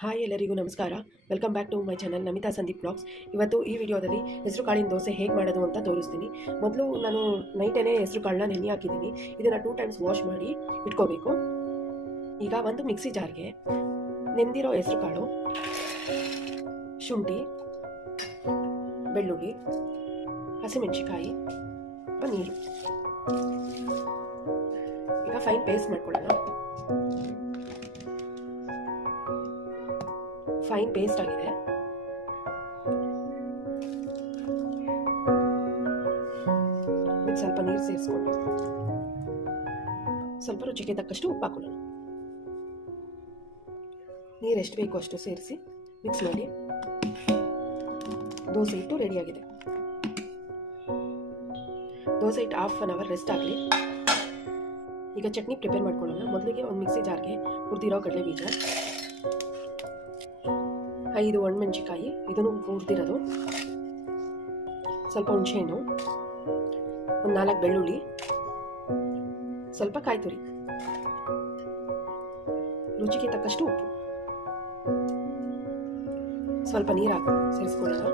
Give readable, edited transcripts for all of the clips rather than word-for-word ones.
Hi ಎಲ್ಲರಿಗೂ ನಮಸ್ಕಾರ. Welcome back to my channel Namita Sandeep vlogs. ಇವತ್ತು ಈ ವಿಡಿಯೋದಲ್ಲಿ ಹೆಸರು ಕಾಳಿನ ದೋಸೆ ಹೇಗೆ ಮಾಡೋದು ಅಂತ ತೋರಿಸ್ತೀನಿ. ಮೊದಲು ನಾನು ನೈಟೇ ಹೆಸರು ಕಾಳನ್ನ ನೆನೆ ಹಾಕಿದ್ದೀನಿ. ಇದನ್ನು 2 ಟೈಮ್ಸ್ ವಾಶ್ ಮಾಡಿ ಇಟ್ಕೋಬೇಕು. ಈಗ ಒಂದು ಮಿಕ್ಸಿ ಜಾರ್ಗೆ ನೆಂದಿರೋ ಹೆಸರು ಕಾಳು, ಶುಂಠಿ, ಬೆಳ್ಳುಳ್ಳಿ, ಹಸಿಮೆಣಸಿಕಾಯಿ, ನೀರು, ಈಗ ಫೈನ್ ಪೇಸ್ಟ್ ಮಾಡ್ಕೊಳ್ಳೋಣ. ಫೈನ್ ಪೇಸ್ಟ್ ಆಗಿದೆ. ಸ್ವಲ್ಪ ನೀರು ಸೇರಿಸ್ಕೊಂಡು ಸ್ವಲ್ಪ ರುಚಿಗೆ ತಕ್ಕಷ್ಟು ಉಪ್ಪು ಹಾಕೊಳ್ಳೋಣ. ನೀರು ಎಷ್ಟು ಬೇಕು ಅಷ್ಟು ಸೇರಿಸಿ ಮಿಕ್ಸ್ ಮಾಡಿ. ದೋಸೆ ಹಿಟ್ಟು ರೆಡಿಯಾಗಿದೆ. ದೋಸೆ ಹಿಟ್ಟು ಹಾಫ್ ಅನ್ ಅವರ್ ರೆಸ್ಟ್ ಆಗಲಿ. ಈಗ ಚಟ್ನಿ ಪ್ರಿಪೇರ್ ಮಾಡ್ಕೊಳ್ಳೋಣ. ಮೊದಲಿಗೆ ಒಂದು ಮಿಕ್ಸಿ ಜಾರ್ಗೆ ಹುರಿದಿರೋ ಕಡಲೆ ಬೀಜ, 5 ಒಣಮೆಣಸಿಕಾಯಿ, ಇದನ್ನು ಹುರಿದಿರೋದು, ಸ್ವಲ್ಪ ಹುಣಸೆಹಣ್ಣು, ಒಂದು 4 ಬೆಳ್ಳುಳ್ಳಿ, ಸ್ವಲ್ಪ ಕಾಯಿ ತುರಿ, ರುಚಿಗೆ ತಕ್ಕಷ್ಟು ಉಪ್ಪು, ಸ್ವಲ್ಪ ನೀರು ಹಾಕಿ ಸೇರಿಸ್ಕೊಳ್ಳೋಣ.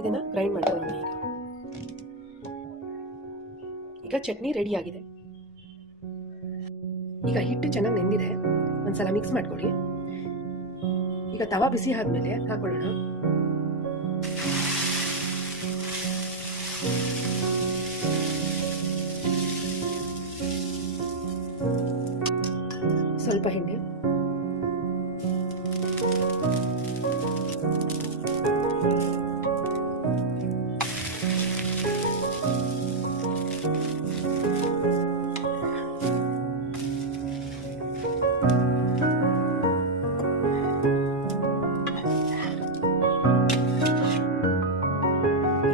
ಇದನ್ನು ಗ್ರೈಂಡ್ ಮಾಡ್ಕೊಳ್ಳೋಣ. ಈಗ ಚಟ್ನಿ ರೆಡಿಯಾಗಿದೆ. ಈಗ ಹಿಟ್ಟು ಚೆನ್ನಾಗಿ ನೆಂದಿದೆ. ಒಂದ್ಸಲ ಮಿಕ್ಸ್ ಮಾಡ್ಕೊಳ್ಳಿ. ಈಗ ತವಾ ಬಿಸಿ ಆದ್ಮೇಲೆ ಹಾಕೊಳ್ಳೋಣ. ಸ್ವಲ್ಪ ಎಣ್ಣೆ,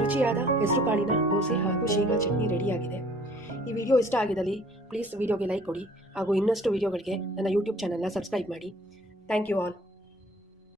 ರುಚಿಯಾದ ಹೆಸರು ಕಾಳಿನ ದೋಸೆ ಹಾಗೂ ಶೇಂಗಾ ಚಟ್ನಿ ರೆಡಿಯಾಗಿದೆ. ಈ ವಿಡಿಯೋ ಇಷ್ಟ ಆಗಿದ್ದಲ್ಲಿ ಪ್ಲೀಸ್ ವಿಡಿಯೋಗೆ ಲೈಕ್ ಕೊಡಿ ಹಾಗೂ ಇನ್ನಷ್ಟು ವಿಡಿಯೋಗಳಿಗೆ ನನ್ನ ಯೂಟ್ಯೂಬ್ ಚಾನಲ್ನ ಸಬ್ಸ್ಕ್ರೈಬ್ ಮಾಡಿ. Thank you all.